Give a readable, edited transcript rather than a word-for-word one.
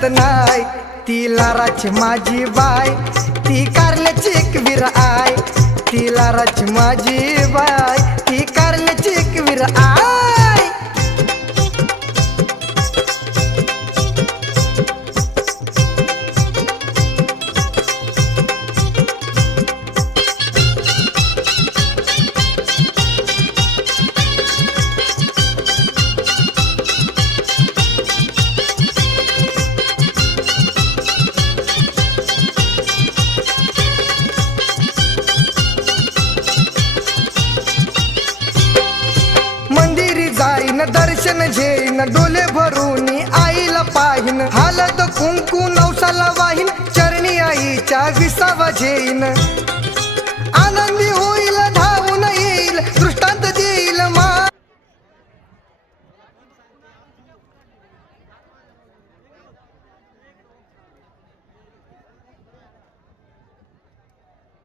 दिसत नाय। ती लाराची माझी बाय, ती कारल्याची एक वीर आय। ती लाराची माझी बाय, ती कारल्याची एक वीर आय। जाईन दर्शन घेईन डोले भरून आईला पाहिन। हालत कुंकू नवसाला वाहीन, चरणी आईच्या विसावा घेईन।